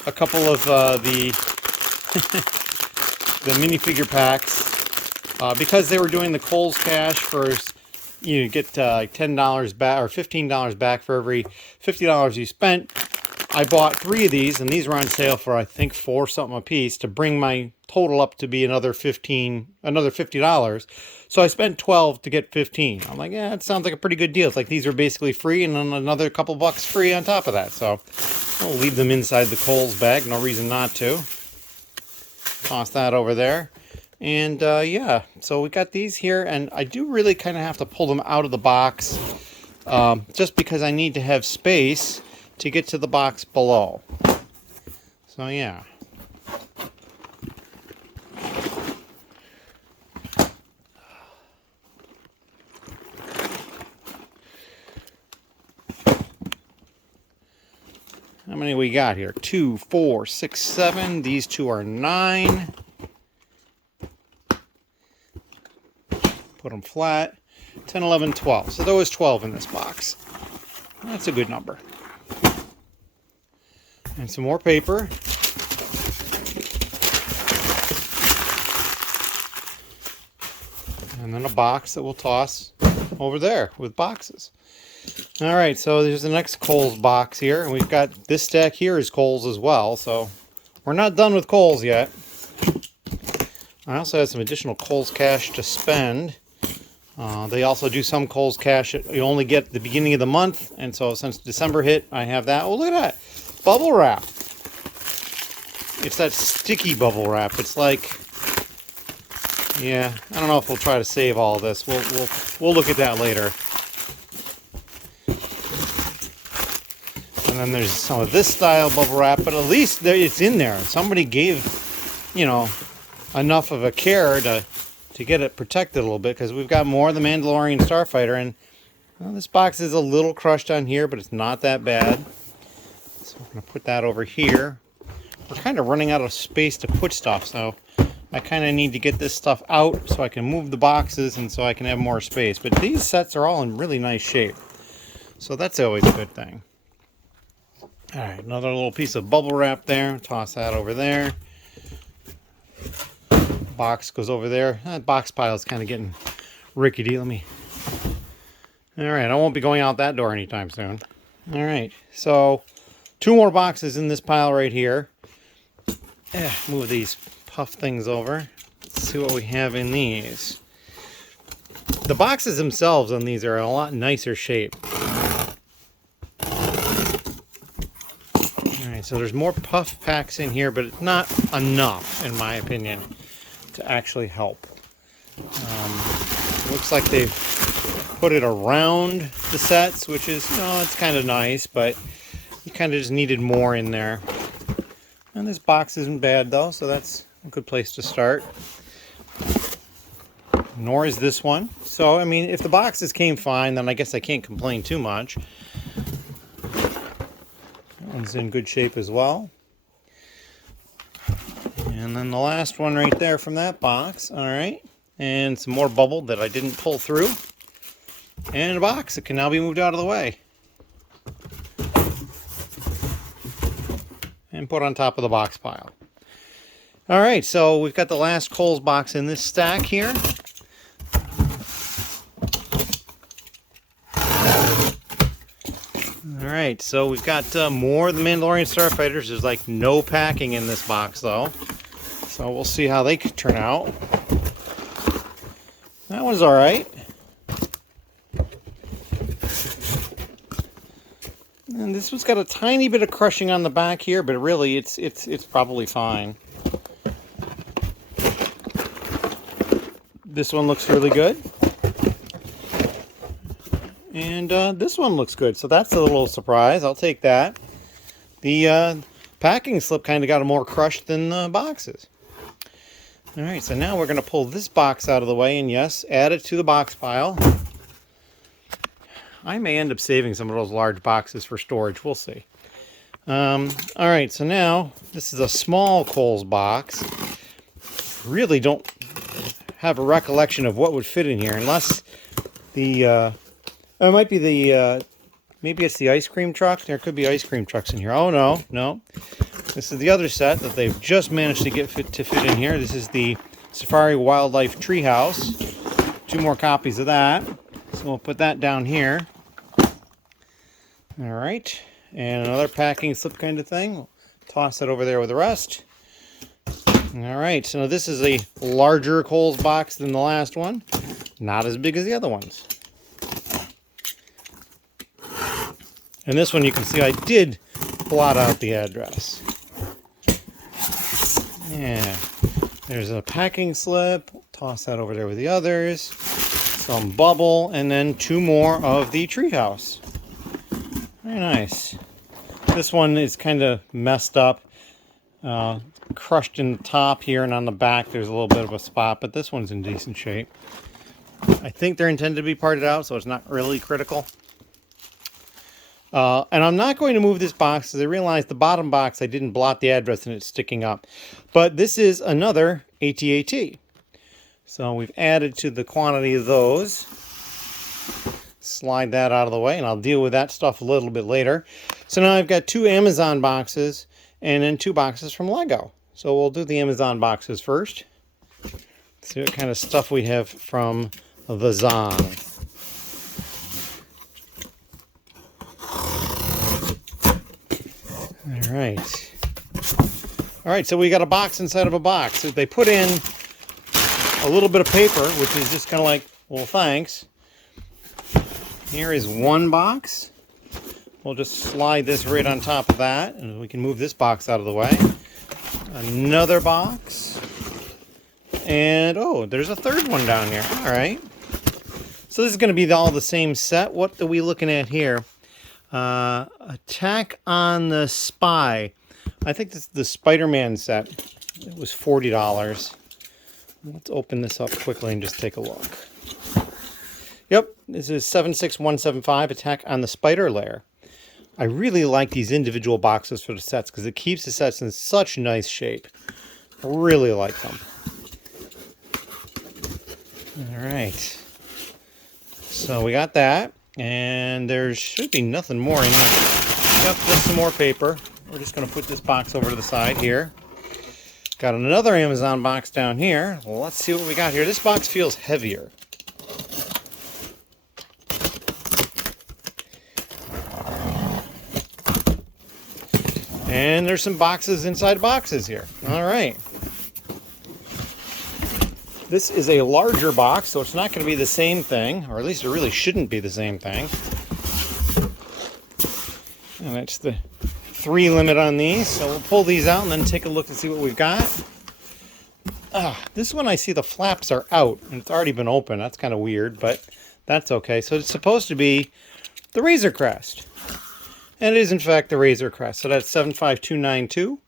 A couple of the the minifigure packs. Because they were doing the Kohl's Cash for, you get $10 back or $15 back for every $50 you spent. I bought 3 of these, and these were on sale for, I think, $4 something a piece to bring my total up to be another $50. So I spent 12 to get 15. I'm like, yeah, it sounds like a pretty good deal. It's like these are basically free, and then another couple bucks free on top of that. So I'll leave them inside the Kohl's bag. No reason not to. Toss that over there. And yeah, so we got these here, and I do really kind of have to pull them out of the box just because I need to have space to get to the box below. So yeah. How many we got here? 2, 4, 6, 7. These 2 are 9. Put them flat. 10, 11, 12. So there was 12 in this box. That's a good number. And some more paper. And then a box that we'll toss over there with boxes. All right, so there's the next Kohl's box here, and we've got this stack here is Kohl's as well, so we're not done with Kohl's yet. I also have some additional Kohl's cash to spend. They also do some Kohl's cash that you only get at the beginning of the month, and so since December hit, I have that. Oh, look at that. Bubble wrap. It's that sticky bubble wrap. It's like, yeah, I don't know if we'll try to save all of this. We'll look at that later. And then there's some of this style bubble wrap, but at least it's in there. Somebody gave, you know, enough of a care to get it protected a little bit, because we've got more of the Mandalorian Starfighter, and well, this box is a little crushed on here, but it's not that bad. So we're going to put that over here. We're kind of running out of space to put stuff, so I kind of need to get this stuff out so I can move the boxes and so I can have more space. But these sets are all in really nice shape, so that's always a good thing. All right, another little piece of bubble wrap there. Toss that over there. Box goes over there. That box pile is kind of getting rickety. Let me... All right, I won't be going out that door anytime soon. All right, so 2 more boxes in this pile right here. Move these puff things over. Let's see what we have in these. The boxes themselves on these are in a lot nicer shape. So there's more puff packs in here, but it's not enough, in my opinion, to actually help. Looks like they've put it around the sets, which is, you know, it's kind of nice, but you kind of just needed more in there. And this box isn't bad, though, so that's a good place to start. Nor is this one. So, I mean, if the boxes came fine, then I guess I can't complain too much. One's in good shape as well. And then the last one right there from that box. All right. And some more bubble that I didn't pull through. And a box that can now be moved out of the way. And put on top of the box pile. All right, so we've got the last Kohl's box in this stack here. All right, so we've got more of the Mandalorian Starfighters. There's like no packing in this box, though. So we'll see how they could turn out. That one's all right. And this one's got a tiny bit of crushing on the back here, but really it's probably fine. This one looks really good. And this one looks good, so that's a little surprise. I'll take that. The packing slip kind of got more crushed than the boxes. All right, so now we're going to pull this box out of the way, and yes, add it to the box pile. I may end up saving some of those large boxes for storage. We'll see. All right, so now this is a small Kohl's box. Really don't have a recollection of what would fit in here, unless the... it might be the, maybe it's the ice cream truck. There could be ice cream trucks in here. Oh, no, no. This is the other set that they've just managed to get fit in here. This is the Safari Wildlife Treehouse. 2 more copies of that. So we'll put that down here. All right. And another packing slip kind of thing. We'll toss that over there with the rest. All right. So this is a larger Kohl's box than the last one. Not as big as the other ones. And this one, you can see I did blot out the address. Yeah. There's a packing slip. Toss that over there with the others. Some bubble. And then 2 more of the treehouse. Very nice. This one is kind of messed up. Crushed in the top here, and on the back there's a little bit of a spot. But this one's in decent shape. I think they're intended to be parted out, so it's not really critical. And I'm not going to move this box because I realized the bottom box I didn't blot the address and it's sticking up. But this is another AT-AT. So we've added to the quantity of those. Slide that out of the way, and I'll deal with that stuff a little bit later. So now I've got 2 Amazon boxes and then 2 boxes from Lego. So we'll do the Amazon boxes first. See what kind of stuff we have from the Zon. All right. All right, so we got a box inside of a box. They put in a little bit of paper, which is just kind of like, well, thanks. Here is one box. We'll just slide this right on top of that, and we can move this box out of the way. Another box. And, oh, there's a third one down here. All right. So this is going to be all the same set. What are we looking at here? Attack on the Spy. I think this is the Spider-Man set. It was $40. Let's open this up quickly and just take a look. Yep, this is 76175, Attack on the Spider Lair. I really like these individual boxes for the sets because it keeps the sets in such nice shape. I really like them. All right. So we got that, and there should be nothing more in there. Yep, just some more paper. We're just going to put this box over to the side here. Got another Amazon box down here. Well, let's see what we got here. This box feels heavier. And there's some boxes inside boxes here. All right. This is a larger box, so it's not going to be the same thing, or at least it really shouldn't be the same thing. And it's the 3 limit on these, so we'll pull these out and then take a look to see what we've got. This one I see the flaps are out, and it's already been open. That's kind of weird, but that's okay. So it's supposed to be the Razor Crest. And it is, in fact, the Razor Crest. So that's 75292.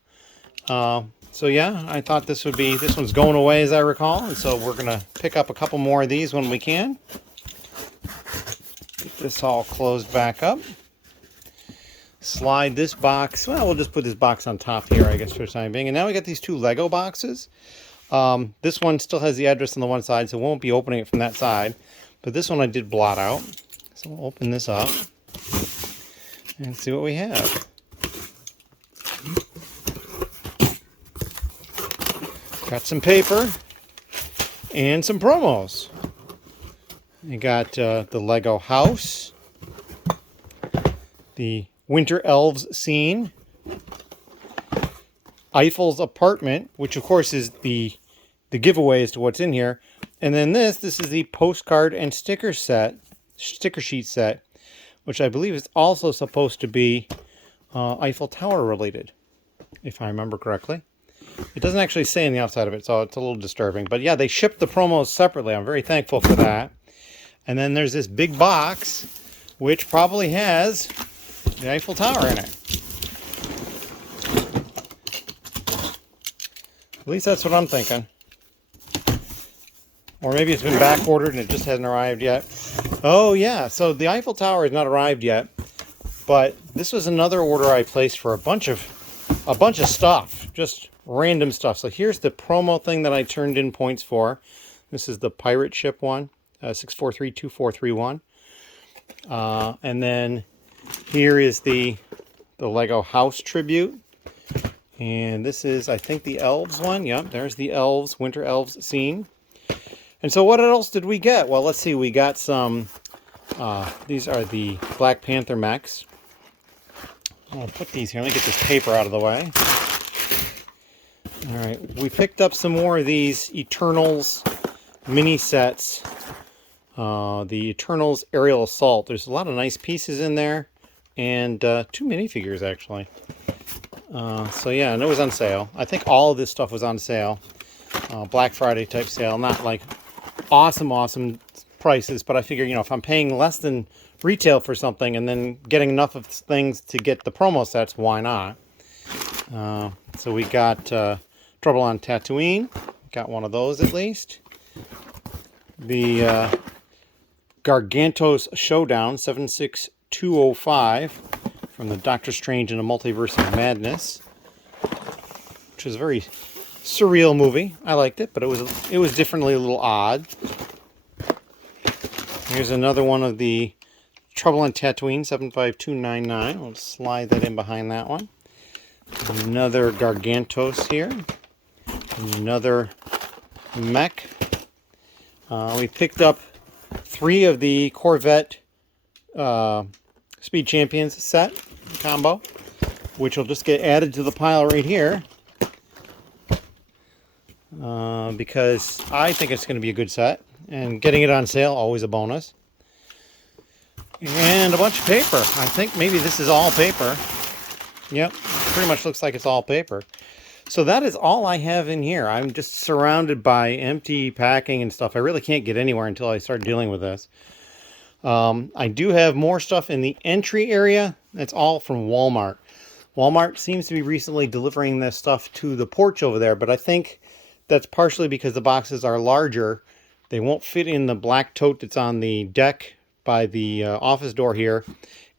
So yeah, I thought this one's going away as I recall. And so we're going to pick up a couple more of these when we can. Get this all closed back up. Slide this box. Well, we'll just put this box on top here, I guess, for the time being. And now we got these 2 Lego boxes. This one still has the address on the one side, so we won't be opening it from that side. But this one I did blot out. So we'll open this up and see what we have. Got some paper and some promos. You got the Lego house, the Winter Elves scene, Eiffel's apartment, which of course is the giveaway as to what's in here, and then this is the postcard and sticker sheet set, which I believe is also supposed to be Eiffel Tower related, if I remember correctly. It doesn't actually say on the outside of it, so it's a little disturbing. But yeah, they shipped the promos separately. I'm very thankful for that. And then there's this big box, which probably has the Eiffel Tower in it. At least that's what I'm thinking. Or maybe it's been back ordered and it just hasn't arrived yet. Oh yeah, so the Eiffel Tower has not arrived yet. But this was another order I placed for a bunch of stuff, just random stuff. So here's the promo thing that I turned in points for. This is the pirate ship one, 6432431. And then here is the Lego house tribute. And this is, I think, the elves one. Yep, there's the elves, Winter Elves scene. And so what else did we get? Well, let's see. We got some, these are the Black Panther mechs. I'll put these here. Let me get this paper out of the way. All right, we picked up some more of these Eternals mini sets. The Eternals Aerial Assault. There's a lot of nice pieces in there, and 2 minifigures actually. So yeah, and it was on sale. I think all of this stuff was on sale. Black Friday type sale, not like awesome prices, but I figure, you know, if I'm paying less than retail for something and then getting enough of things to get the promo sets, why not? So we got Trouble on Tatooine. Got one of those at least. The Gargantos Showdown 76205 from the Doctor Strange in a Multiverse of Madness, which was a very surreal movie. I liked it, but it was differently a little odd. Here's another one of the Trouble on Tatooine 75299. We'll slide that in behind that one. Another Gargantos here. Another mech. We picked up 3 of the Corvette Speed Champions set combo. which will just get added to the pile right here. Because I think it's going to be a good set, and getting it on sale, always a bonus. And a bunch of paper. I think maybe this is all paper. Yep, pretty much looks like it's all paper. So that is all I have in here. I'm just surrounded by empty packing and stuff. I really can't get anywhere until I start dealing with this. I do have more stuff in the entry area. That's all from Walmart. Walmart seems to be recently delivering this stuff to the porch over there, but I think that's partially because the boxes are larger. They won't fit in the black tote that's on the deck by the office door here.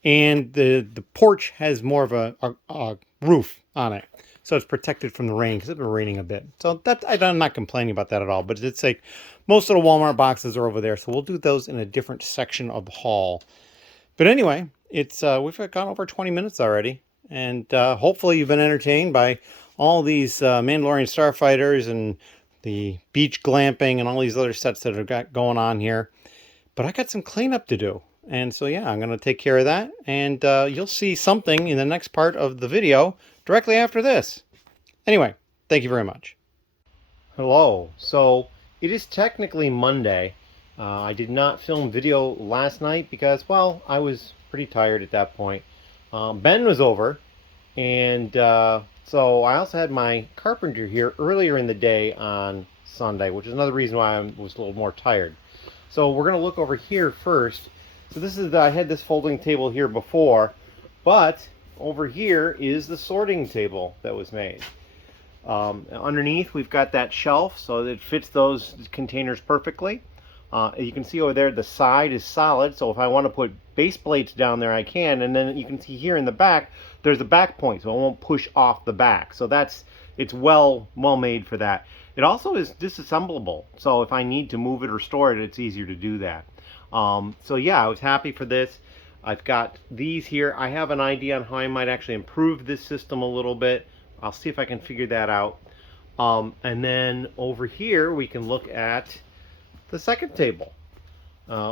And the porch has more of a roof on it. So it's protected from the rain because it's been raining a bit. So that I'm not complaining about that at all. But it's like most of the Walmart boxes are over there. So we'll do those in a different section of the haul. But anyway, it's we've gone over 20 minutes already. And hopefully you've been entertained by all these Mandalorian Starfighters and the beach glamping and all these other sets that I've got going on here. But I got some cleanup to do. And so, yeah, I'm going to take care of that. And you'll see something in the next part of the video directly after this. Anyway, thank you very much. Hello. So, it is technically Monday. I did not film video last night because, well, I was pretty tired at that point. Ben was over. And so I also had my carpenter here earlier in the day on Sunday, which is another reason why I was a little more tired. So we're going to look over here first. So this is I had this folding table here before, but over here is the sorting table that was made. Underneath we've got that shelf so that it fits those containers perfectly. You can see over there the side is solid, so if I want to put base plates down there I can, and then you can see here in the back there's a back point so it won't push off the back. So it's well made for that. It also is disassemblable, so if I need to move it or store it, it's easier to do that. So yeah, I was happy for this. I've got these here. I have an idea on how I might actually improve this system a little bit. I'll see if I can figure that out. And then over here we can look at the second table,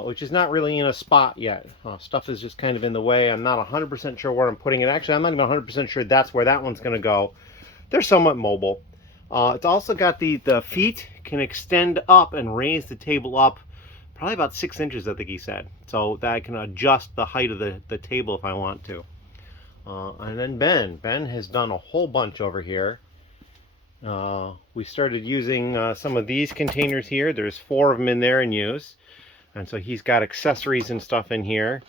which is not really in a spot yet. Stuff is just kind of in the way. I'm not 100% sure where I'm putting it. Actually, I'm not even 100% sure that's where that one's going to go. They're somewhat mobile. It's also got the feet can extend up and raise the table up probably about 6 inches, I think he said. So that I can adjust the height of the table if I want to. And then Ben has done a whole bunch over here. We started using some of these containers here. There's 4 of them in there in use. And so he's got accessories and stuff in here.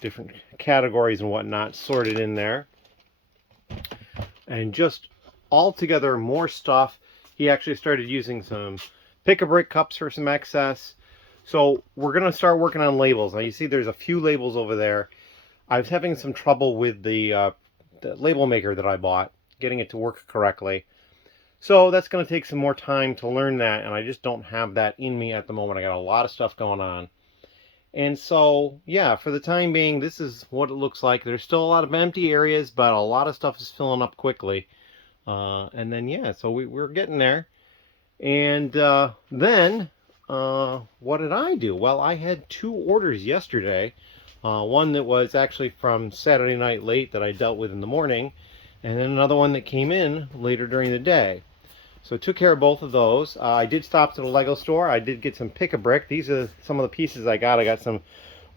Different categories and whatnot sorted in there. And just altogether more stuff. He actually started using some pick-a-brick cups for some excess. So we're going to start working on labels. Now you see there's a few labels over there. I was having some trouble with the label maker that I bought, getting it to work correctly. So that's going to take some more time to learn that, and I just don't have that in me at the moment. I got a lot of stuff going on. And so, yeah, for the time being, this is what it looks like. There's still a lot of empty areas, but a lot of stuff is filling up quickly. And then, yeah, so we're getting there. And then, what did I do? Well, I had 2 orders yesterday. One that was actually from Saturday night late that I dealt with in the morning, and then another one that came in later during the day. So I took care of both of those. I did stop to the Lego store. I did get some pick-a-brick. These are some of the pieces I got. I got some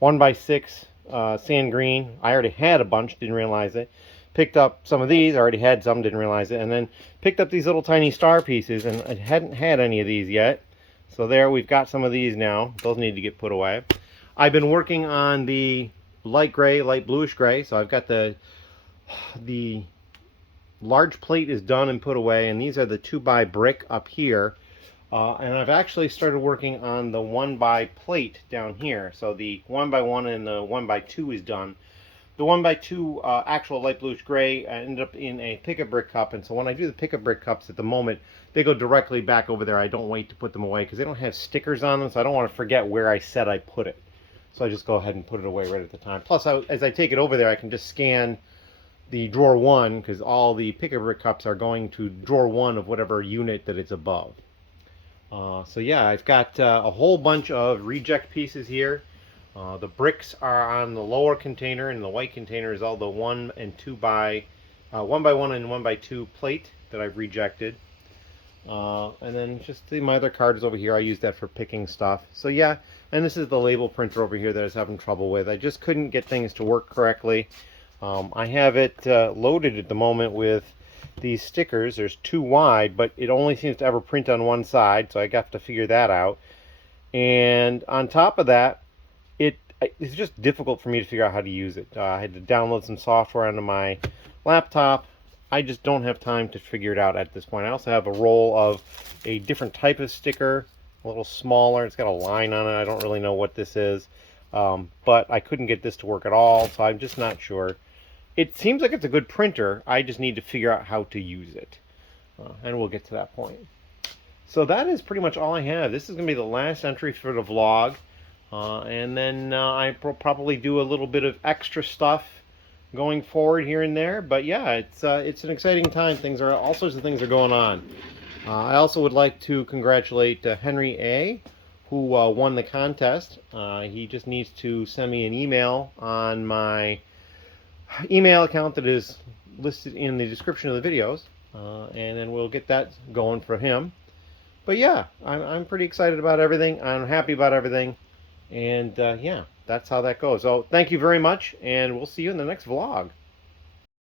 1x6 sand green. I already had a bunch, didn't realize it. Picked up some of these. I already had some, didn't realize it. And then picked up these little tiny star pieces, and I hadn't had any of these yet. So there, we've got some of these now. Those need to get put away. I've been working on the light gray, light bluish gray. So I've got the large plate is done and put away, and these are the 2x brick up here. And I've actually started working on the 1x plate down here. So the 1x1 and the 1x2 is done. The 1x2 actual light bluish gray ended up in a pick-a-brick cup, and so when I do the pick-a-brick cups at the moment, they go directly back over there. I don't wait to put them away because they don't have stickers on them, so I don't want to forget where I said I put it. So I just go ahead and put it away right at the time. Plus, as I take it over there, I can just scan the drawer 1, because all the pick-a-brick cups are going to drawer 1 of whatever unit that it's above. So yeah, I've got a whole bunch of reject pieces here. The bricks are on the lower container, and the white container is all the 1 and 2 by 1 by 1 and 1 by 2 plate that I've rejected. And then just my other card is over here. I use that for picking stuff. So yeah, and this is the label printer over here that I was having trouble with. I just couldn't get things to work correctly. I have it loaded at the moment with these stickers. There's 2 wide, but it only seems to ever print on one side, so I got to figure that out. And on top of that, it's just difficult for me to figure out how to use it. I had to download some software onto my laptop. I just don't have time to figure it out at this point. I also have a roll of a different type of sticker, a little smaller. It's got a line on it. I don't really know what this is, but I couldn't get this to work at all, so I'm just not sure. It seems like it's a good printer. I just need to figure out how to use it, and we'll get to that point. So that is pretty much all I have. This is going to be the last entry for the vlog, and then I will probably do a little bit of extra stuff going forward here and there. But yeah, it's an exciting time. All sorts of things are going on. I also would like to congratulate Henry A., who won the contest. He just needs to send me an email on my email account that is listed in the description of the videos, and then we'll get that going for him. But yeah, I'm pretty excited about everything. I'm happy about everything. And yeah, that's how that goes. So thank you very much, and we'll see you in the next vlog.